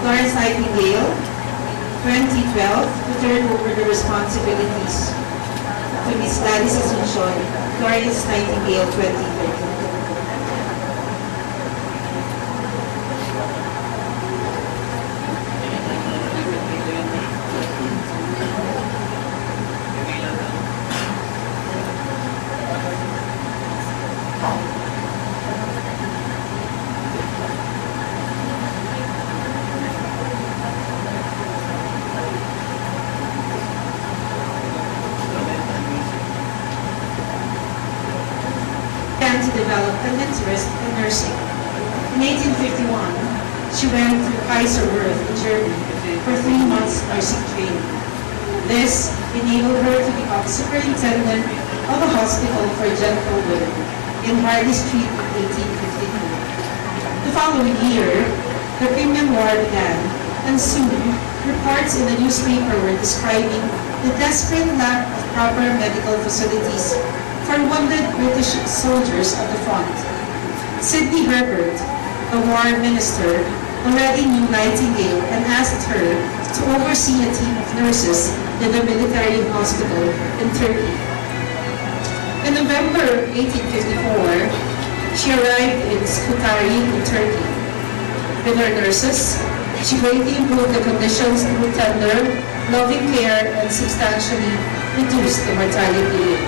Florence Nightingale, 2012, to turn over the responsibilities to Ms. Gladys Asuncion, Florence Nightingale, 2013. To develop an interest in nursing. In 1851, she went to Kaiserwerth in Germany for 3 months nursing training. This enabled her to become superintendent of a hospital for genital women in Harley Street in 1852. The following year, the Crimean War began, and soon reports in the newspaper were describing the desperate lack of proper medical facilities for wounded British soldiers at the front. Sidney Herbert, the war minister, already knew Nightingale and asked her to oversee a team of nurses in the military hospital in Turkey. In November 1854, she arrived in Scutari in Turkey. With her nurses, she greatly improved the conditions through tender, loving care and substantially reduced the mortality rate.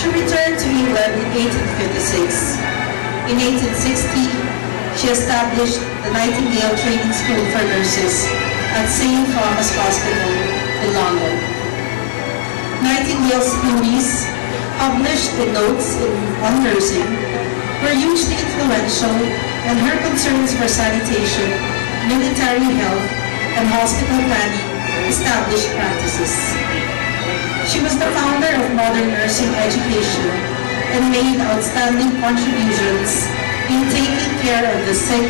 She returned to England in 1856. In 1860, she established the Nightingale Training School for Nurses at St. Thomas Hospital in London. Nightingale's theories, published in notes on nursing, were hugely influential, and her concerns for sanitation, military health, and hospital planning established practices. She was the founder of modern nursing education and made outstanding contributions in taking care of the sick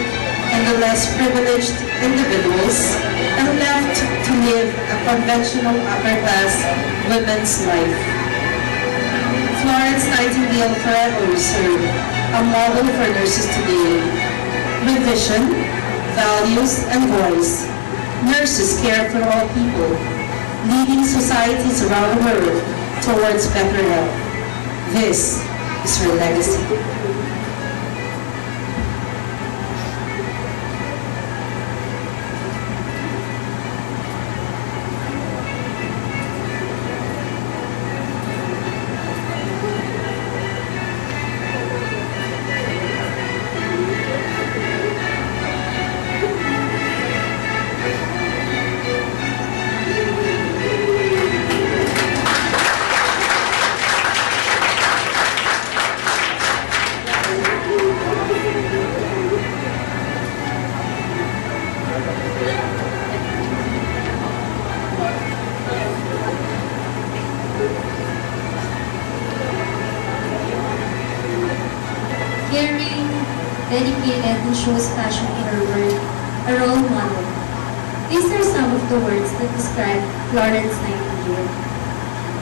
and the less privileged individuals, and left to live a conventional upper-class women's life. Florence Nightingale forever will serve a model for nurses today. With vision, values, and voice, nurses care for all people, leading societies around the world towards better health. This is her legacy. Caring, dedicated, and shows passion in her work, a role model. These are some of the words that describe Florence Nightingale.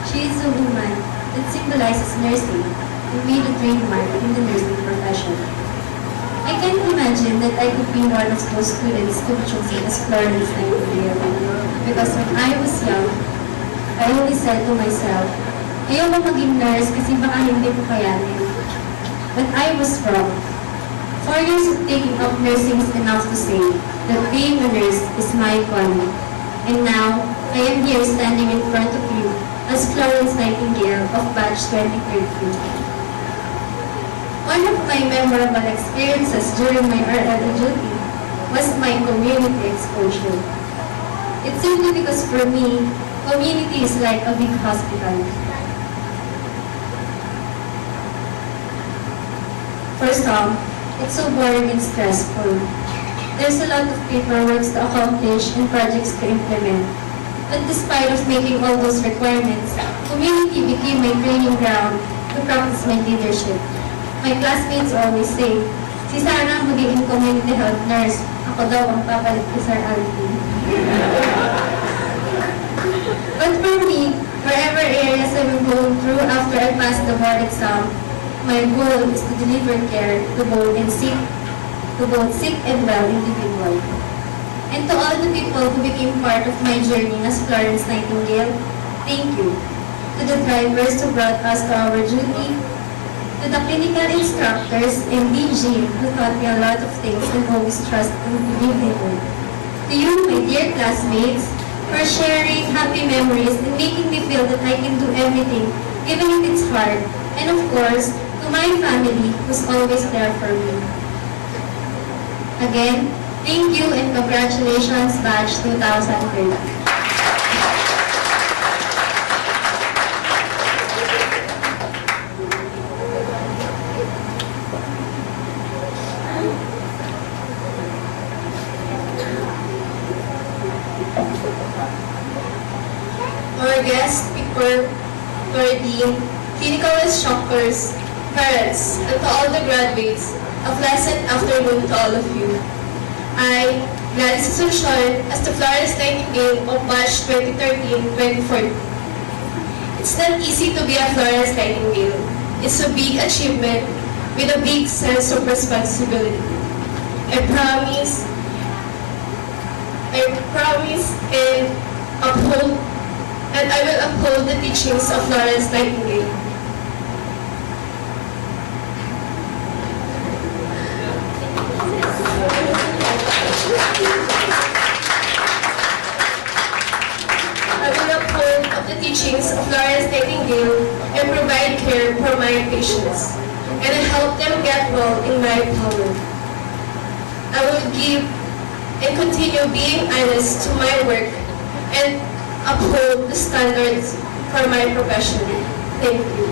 She is a woman that symbolizes nursing and made a trademark in the nursing profession. I can't imagine that I could be one of those students to be chosen as Florence Nightingale, because when I was young, I always said to myself, ayoko maging nurse kasi baka hindi ko kayanin. But I was wrong. 4 years of taking up nursing is enough to say that being a nurse is my calling. And now, I am here standing in front of you as Florence Nightingale of batch 2013. One of my memorable experiences during my RL duty was my community exposure. It's simply because for me, community is like a big hospital. For some, it's so boring and stressful. There's a lot of paperwork to accomplish and projects to implement. But despite of making all those requirements, community became my training ground to practice my leadership. My classmates always say, si Sarah magiging community health nurse, ako daw ang papalit kay Sir Alvin. But for me, wherever areas I'm going through after I pass the board exam, my goal is to deliver care to both and sick to both sick and well individuals. And to all the people who became part of my journey as Florence Nightingale, thank you. To the drivers who brought us to our duty, to the clinical instructors and DG who taught me a lot of things and always trust and believed in me. To you, my dear classmates, for sharing happy memories and making me feel that I can do everything, even if it's hard. And of course, to my family who's always there for me. Again, thank you and congratulations, Batch 2030. Our guest speaker, our dean, clinical instructors, parents, and to all the graduates, a pleasant afternoon to all of you. I, Gladys Asuncion, as the Florence Nightingale of March 2013-2014. It's not easy to be a Florence Nightingale. It's a big achievement with a big sense of responsibility. I promise and I will uphold the teachings of Florence Nightingale. I will uphold of the teachings of Florence Nightingale and provide care for my patients, and I help them get well in my power. I will give and continue being honest to my work and uphold the standards for my profession. Thank you.